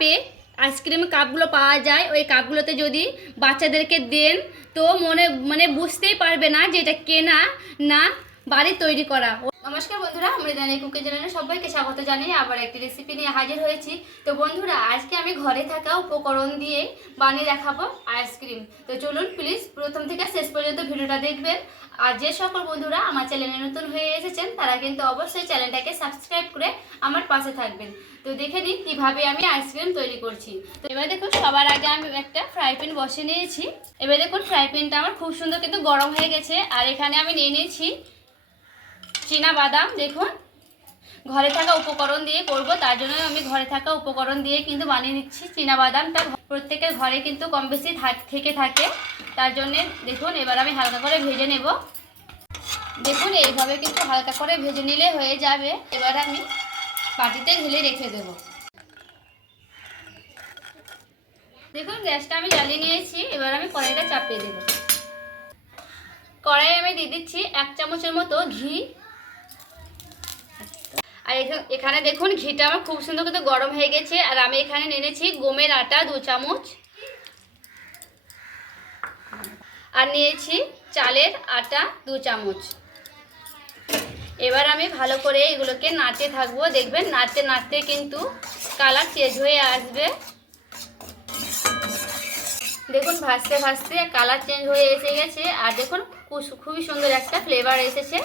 কাপে আইসক্রিম কাপগুলো পাওয়া যায়, ওই কাপগুলোতে যদি বাচ্চাদেরকে দেন, তো মনে মানে বুঝতেই পারবে না যে এটা কেনা না বাড়ি তৈরি করা। নমস্কার বন্ধুরা জানি কুকিং চ্যানেলে সবাইকে স্বাগত জানিয়ে আবার একটি রেসিপি নিয়ে হাজির হয়েছি। তো বন্ধুরা, আজকে আমি ঘরে থাকা উপকরণ দিয়ে বানিয়ে দেখাবো আইসক্রিম তো চলুন প্লিজ প্রথম থেকে শেষ পর্যন্ত ভিডিওটা দেখবেন। আর যে সকল বন্ধুরা আমার চ্যানেলে নতুন হয়ে এসেছেন, তারা কিন্তু অবশ্যই চ্যানেলটাকে সাবস্ক্রাইব করে আমার পাশে থাকবেন। তো দেখে নিন কীভাবে আমি আইসক্রিম তৈরি করছি। তো এবার দেখুন সবার আগে আমি একটা ফ্রাই প্যান বসে নিয়েছি। এবার দেখুন ফ্রাই প্যানটা আমার খুব সুন্দর কিন্তু গরম হয়ে গেছে। আর এখানে আমি নিয়ে নিয়েছি চীনা বাদাম দেখুন। ঘরে থাকা উপকরণ দিয়ে করব, তার জন্য আমি ঘরে থাকা উপকরণ দিয়ে কিন্তু বানিয়ে নিচ্ছি চীনা বাদামটা প্রত্যেকের ঘরে কিন্তু কম বেশি থাক- থেকে তার জন্য দেখুন, এবার আমি হালকা করে ভেজে নেব। দেখুন, এইভাবে কিন্তু হালকা করে ভেজে নিলে হয়ে যাবে। এবার আমি বাটিতে ঢেলে রেখে দেব। দেখুন, গ্যাসটা আমি জ্বালিয়ে নিয়েছি, এবার আমি কড়াইটা চাপিয়ে দেব। কড়াই আমি দিয়ে দিচ্ছি এক চামচের মতো ঘি আর এখা- এখানে দেখুন, ঘিটা আমার খুব সুন্দর কিন্তু গরম হয়ে গেছে। আর আমি এখানে নেনেছি গমের আটা দু চামচ। আর নিয়েছি চালের আটা দু চামচ। এবার আমি ভালো করে এগুলোকে নাড়তে থাকব। দেখবেন, নাড়তে নাড়তে কিন্তু কালার চেঞ্জ হয়ে আসবে। দেখুন ভাজতে ভাজতে কালার চেঞ্জ হয়ে এসে গেছে। আর দেখুন খুবই সুন্দর একটা ফ্লেভার এসেছে।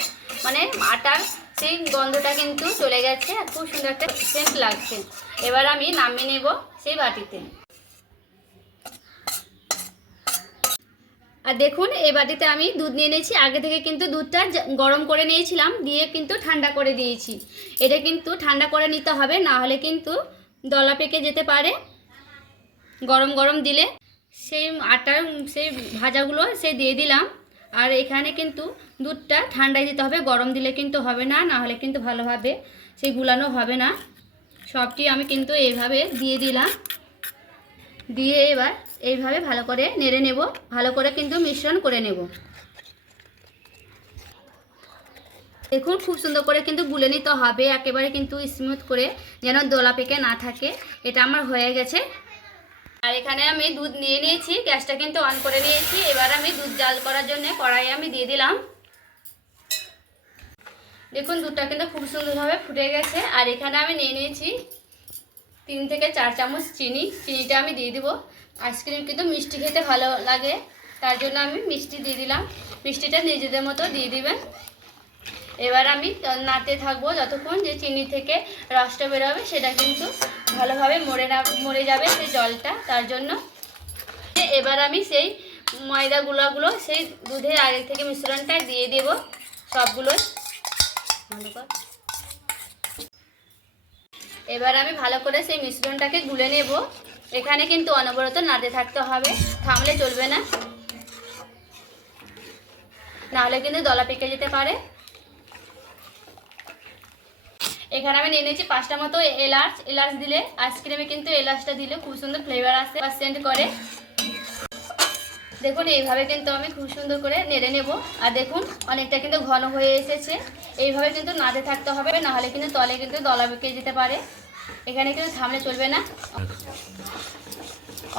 মানে আটার সেই গন্ধটা কিন্তু চলে গেছে আর খুব সুন্দর একটা সেন্ট লাগছে। এবার আমি নামিয়ে নেব সেই বাটিতে। আর দেখুন, এই বাটিতে আমি দুধ নিয়ে নিয়েছি। আগে থেকে কিন্তু দুধটা গরম করে নিয়েছিলাম, দিয়ে কিন্তু ঠান্ডা করে দিয়েছি। এটা কিন্তু ঠান্ডা করে নিতে হবে, না হলে কিন্তু দলা পেকে যেতে পারে। গরম গরম দিলে সেই আটার সেই ভাজাগুলো সে দিয়ে দিলাম। আর এখানে কিন্তু দুধটা ঠান্ডায় দিতে হবে, গরম দিলে কিন্তু হবে না না হলে কিন্তু ভালোভাবে সেই গুলানো হবে না। সবটি আমি কিন্তু এইভাবে দিয়ে দিলাম। দিয়ে এবার এইভাবে ভালো করে নেড়ে নেব, ভালো করে কিন্তু মিশ্রণ করে নেব। দেখুন, খুব সুন্দর করে কিন্তু গুলে নিতে হবে, একেবারে কিন্তু স্মুথ করে যেন দোলা পেকে না থাকে। এটা আমার হয়ে গেছে। আর এখানে আমি দুধ নিয়ে নিয়েছি, গ্যাসটা কিন্তু অন করে নিয়েছি। এবার আমি দুধ জাল করার জন্য কড়াই আমি দিয়ে দিলাম। দেখুন, দুধটা কিন্তু খুব সুন্দরভাবে ফুটে গেছে। আর এখানে আমি নিয়ে নিয়েছি তিন থেকে চার চামচ চিনি। চিনিটা আমি দিয়ে দিব। আইসক্রিম কিন্তু মিষ্টি খেতে ভালো লাগে। তার জন্য আমি মিষ্টি দিয়ে দিলাম। মিষ্টিটা নিজেদের মতো দিয়ে দিবেন। এবার আমি নাতে থাকব যতক্ষণ যে চিনি থেকে রসটা বেরোবে, সেটা কিন্তু ভালোভাবে মরে না, মরে যাবে সেই জলটা, তার জন্য। এবার আমি সেই ময়দা গুলাগুলো সেই দুধের আগে থেকে মিশ্রণটা দিয়ে দেব সবগুলোই। এবার আমি ভালো করে সেই মিশ্রণটাকে গুলে নেব। এখানে কিন্তু অনবরত নাড়তে থাকতে হবে, থামলে চলবে না। নাহলে কিন্তু দলা পেকে যেতে পারে। এখানে আমি নিয়ে নিয়েছি পাঁচটা মতো এলাচ। এলাচ দিলে আইসক্রিমে কিন্তু এলাচটা দিলে খুব সুন্দর ফ্লেভার আসে বা সেন্ট করে। দেখুন, এইভাবে কিন্তু আমি খুব সুন্দর করে নেড়ে নেব। আর দেখুন, অনেকটা কিন্তু ঘন হয়ে এসেছে। এইভাবে কিন্তু নাড়তে থাকতে হবে নাহলে কিন্তু তলে কিন্তু দলা বেঁকে যেতে পারে। এখানে কিন্তু থামলে চলবে না।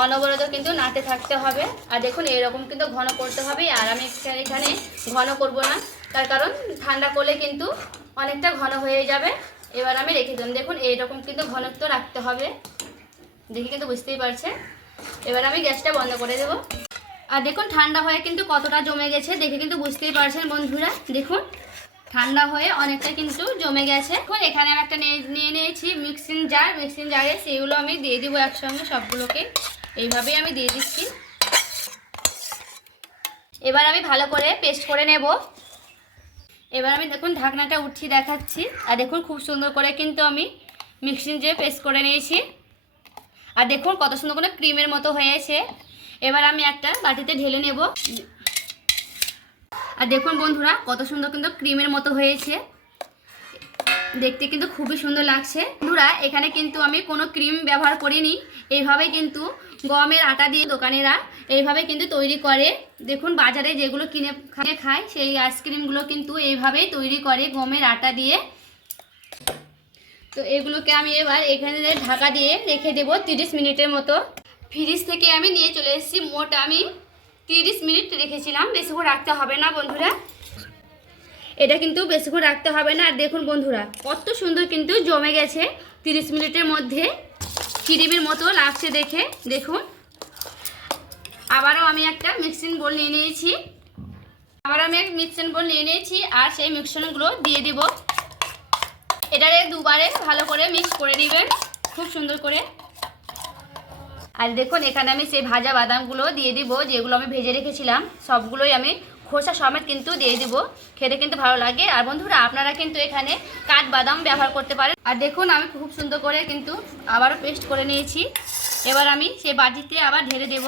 অনবরত কিন্তু নাড়তে থাকতে হবে। আর দেখুন, এরকম কিন্তু ঘন করতে হবে। আর আমি এখানে ঘন করব না। তার কারণ ঠান্ডা করলে কিন্তু অনেকটা ঘন হয়ে যাবে। এবার আমি রেখে দিলাম। দেখুন, এইরকম কিন্তু ঘনত্ব রাখতে হবে। দেখে কিন্তু বুঝতেই পারছে এবার আমি গ্যাসটা বন্ধ করে দেব। আর দেখুন, ঠান্ডা হয়ে কিন্তু কতটা জমে গেছে, দেখে কিন্তু বুঝতেই পারছেন বন্ধুরা। দেখুন, ঠান্ডা হয়ে অনেকটা কিন্তু জমে গেছে। এখন এখানে আমি একটা নিয়ে নিয়ে নিয়েছি মিক্সিং জার। মিক্সিং জারে সেগুলো আমি দিয়ে দিব একসঙ্গে সবগুলোকে। এইভাবেই আমি দিয়ে দিচ্ছি। এবার আমি ভালো করে পেস্ট করে নেব। এবার আমি দেখুন ঢাকনাটা উঠিয়ে দেখাচ্ছি। আর দেখুন খুব সুন্দর করে কিন্তু আমি মিক্সিং যে পেস্ট করে নিয়েছি। আর দেখুন কত সুন্দর করে ক্রিমের মতো হয়েছে। এবার আমি একটা বাটিতে ঢেলে নেব। আর দেখুন বন্ধুরা, কত সুন্দর কিন্তু ক্রিমের মতো হয়েছে। দেখতে কিন্তু খুবই সুন্দর লাগছে। বন্ধুরা, এখানে কিন্তু আমি কোনো ক্রিম ব্যবহার করিনি। এইভাবে কিন্তু গমের আটা দিয়ে দোকানেরা এইভাবে কিন্তু তৈরি করে। দেখুন, বাজারে যেগুলো কিনে কিনে খায়, সেই আইসক্রিমগুলো কিন্তু এইভাবেই তৈরি করে গমের আটা দিয়ে। তো এগুলোকে আমি এবার এখানে ঢাকা দিয়ে রেখে দেবো তিরিশ মিনিটের মতো। ফ্রিজ থেকে আমি নিয়ে চলে এসেছি। মোট আমি তিরিশ মিনিট রেখেছিলাম। বেশিক্ষণ রাখতে হবে না, বন্ধুরা। এটা কিন্তু বেশিক্ষণ রাখতে হবে না। আর দেখুন বন্ধুরা, কত সুন্দর কিন্তু জমে গেছে। তিরিশ মিনিটের মধ্যে ক্রিমের মতো লাগছে দেখে। দেখুন, আবারও আমি একটা মিক্সিং বোল নিয়ে নিয়েছি। আবার আমি এক মিক্সিং বোল নিয়ে নিয়েছি আর সেই মিক্সনগুলো দিয়ে দিব। এটারে দুবারে ভালো করে মিক্স করে নেবেন, খুব সুন্দর করে। আর দেখুন, এখানে আমি সেই ভাজা বাদামগুলো দিয়ে দিব, যেগুলো আমি ভেজে রেখেছিলাম, সবগুলোই আমি খোসা সমেত কিন্তু দিয়ে দিব। খেতে কিন্তু ভালো লাগে। আর বন্ধুরা, আপনারা কিন্তু এখানে কাঠ বাদাম ব্যবহার করতে পারেন। আর দেখুন, আমি খুব সুন্দর করে কিন্তু আবারও পেস্ট করে নিয়েছি। এবার আমি সেই বাটিতে আবার ঢেলে দেব।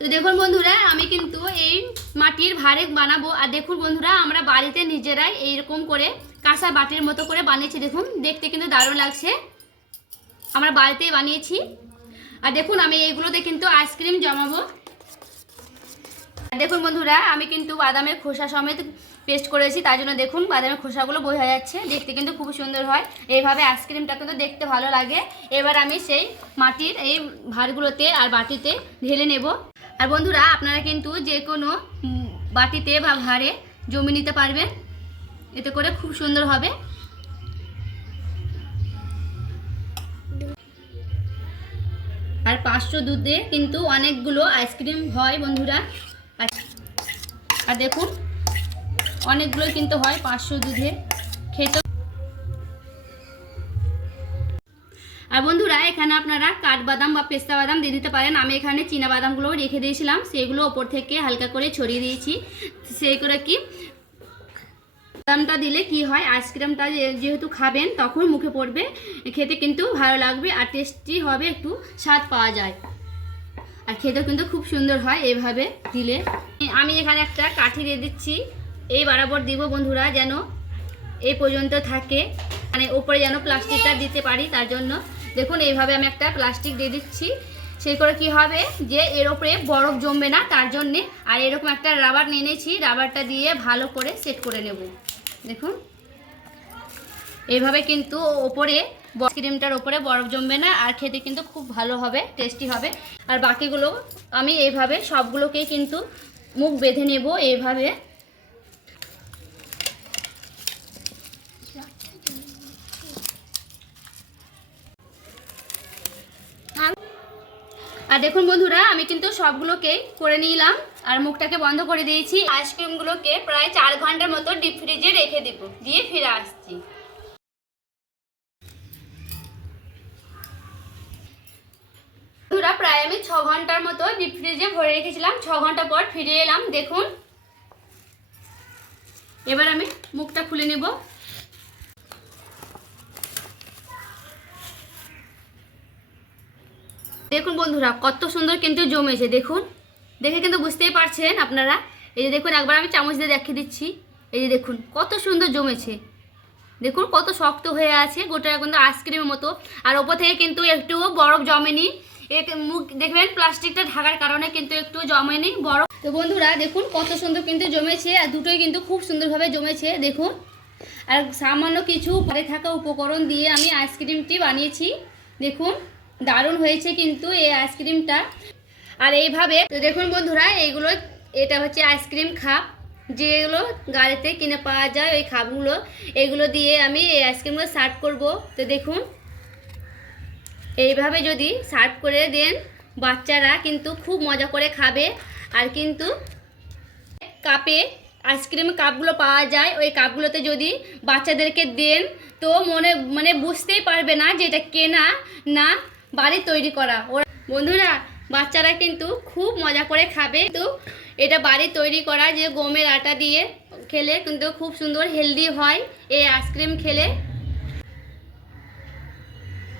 তো দেখুন বন্ধুরা, আমি কিন্তু এই মাটির ভারে বানাবো। আর দেখুন বন্ধুরা, আমরা বাড়িতে নিজেরাই এইরকম করে কাঁচা বাটির মতো করে বানিয়েছি। দেখুন, দেখতে কিন্তু দারুণ লাগছে। আমরা বাড়িতেই বানিয়েছি। আর দেখুন, আমি এইগুলোতে কিন্তু আইসক্রিম জমাবো। দেখুন বন্ধুরা, আমি কিন্তু বাদামের খোসা সমেত পেস্ট করেছি, তার জন্য দেখুন বাদামের খোসাগুলো বোঝা যাচ্ছে। দেখতে কিন্তু খুব সুন্দর হয়। এইভাবে আইসক্রিমটা কিন্তু দেখতে ভালো লাগে। এবার আমি সেই মাটির এই ভারগুলোতে আর বাটিতে ঢেলে নেব। আর বন্ধুরা, আপনারা কিন্তু যে কোনো বাটিতে বা ভারে জমি নিতে পারবেন। এতে করে খুব সুন্দর হবে। আর পাঁচশো দুধে কিন্তু অনেকগুলো আইসক্রিম হয় বন্ধুরা। আর দেখুন অনেকগুলো কিন্তু হয় পাঁচশো দুধে। খেতে আর বন্ধুরা, এখানে আপনারা কাঠবাদাম বা পেস্তা বাদাম দিয়ে দিতে পারেন। আমি এখানে চীনা বাদামগুলো রেখে দিয়েছিলাম। সেগুলো ওপর থেকে হালকা করে ছড়িয়ে দিয়েছি। সেই করে কি বাদামটা দিলে কি হয়? আইসক্রিমটা যেহেতু খাবেন, তখন মুখে পড়বে। খেতে কিন্তু ভালো লাগবে আর টেস্টি হবে, একটু স্বাদ পাওয়া যায়। আর খেতেও কিন্তু খুব সুন্দর হয় এইভাবে দিলে। আমি এখানে একটা কাঠি দিয়ে দিচ্ছি। এই বরাবর দিব বন্ধুরা, যেন এই পর্যন্ত থাকে। মানে ওপরে যেন প্লাস্টিকটা দিতে পারি, তার জন্য। দেখুন, এইভাবে আমি একটা প্লাস্টিক দিয়ে দিচ্ছি। সেই করে কি হবে যে, এর ওপরে বরফ জমবে না, তার জন্যে। আর এরকম একটা রাবার নিয়ে নিয়েছি রাবারটা দিয়ে ভালো করে সেট করে নেব। দেখুন। এইভাবে কিন্তু ওপরে ক্রিমটার ওপরে বরফ জমবে না, আর খেতে কিন্তু খুব ভালো হবে টেস্টি হবে। আর বাকিগুলো আমি এইভাবে সবগুলোকেই কিন্তু মুখ বেঁধে নেব, এইভাবে আর দেখুন বন্ধুরা, আমি কিন্তু সবগুলোকে করে নিলাম আর মুখটাকে বন্ধ করে দিয়েছি। আইসক্রিমগুলোকে প্রায় চার ঘণ্টার মতো ডিপ ফ্রিজে রেখে দিব, দিয়ে ফিরে আসছি। বন্ধুরা, প্রায় আমি ছ ঘণ্টার মতো ডিপ ফ্রিজে ভরে রেখেছিলাম, ছ ঘণ্টা পর ফিরে এলাম, দেখুন। এবার আমি মুখটা খুলে নেব। দেখুন বন্ধুরা, কত সুন্দর কিন্তু জমেছে, দেখুন। দেখে কিন্তু বুঝতেই পারছেন আপনারা। এই যে দেখুন, একবার আমি চামচ দিয়ে দেখিয়ে দিচ্ছি। এই যে দেখুন, কত সুন্দর জমেছে। দেখুন, কত শক্ত হয়ে আছে, গোটা কিন্তু আইসক্রিমের মতো। আর ওপর থেকে কিন্তু একটুও বরফ জমেনি। মুখ, দেখবেন, প্লাস্টিকটা ঢাকার কারণে কিন্তু একটু জমেনি, বরফ। তো বন্ধুরা, দেখুন, কত সুন্দর কিন্তু জমেছে। আর দুটোই কিন্তু খুব সুন্দরভাবে জমেছে, দেখুন। আর সামান্য কিছু পরে থাকা উপকরণ দিয়ে আমি আইসক্রিমটি বানিয়েছি, দেখুন। দারুণ হয়েছে কিন্তু এই আইসক্রিমটা। আর এইভাবে, তো দেখুন বন্ধুরা, এইগুলো, এটা হচ্ছে আইসক্রিম খাপ, যেগুলো গাড়িতে কিনে পাওয়া যায়, ওই খাপগুলো। এগুলো দিয়ে আমি এই আইসক্রিমগুলো সার্ভ করব। তো দেখুন, এইভাবে যদি সার্ভ করে দেন বাচ্চারা, কিন্তু খুব মজা করে খাবে। আর কিন্তু কাপে আইসক্রিম কাপগুলো পাওয়া যায়, ওই কাপগুলোতে যদি বাচ্চাদেরকে দেন, তো মনে মানে বুঝতেই পারবে না যে এটা কেনা না বাড়ি তৈরি করা। ওরা বন্ধুরা, বাচ্চারা কিন্তু খুব মজা করে খাবে। তো এটা বাড়ি তৈরি করা যে গমের আটা দিয়ে খেলে কিন্তু খুব সুন্দর হেলদি হয় এই আইসক্রিম খেলে।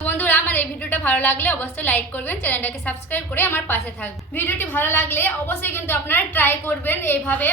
বন্ধুরা, আমার এই ভিডিওটা ভালো লাগলে অবশ্যই লাইক করবেন, চ্যানেলটাকে সাবস্ক্রাইব করে আমার পাশে থাকবেন। ভিডিওটি ভালো লাগলে অবশ্যই কিন্তু আপনারা ট্রাই করবেন এইভাবে।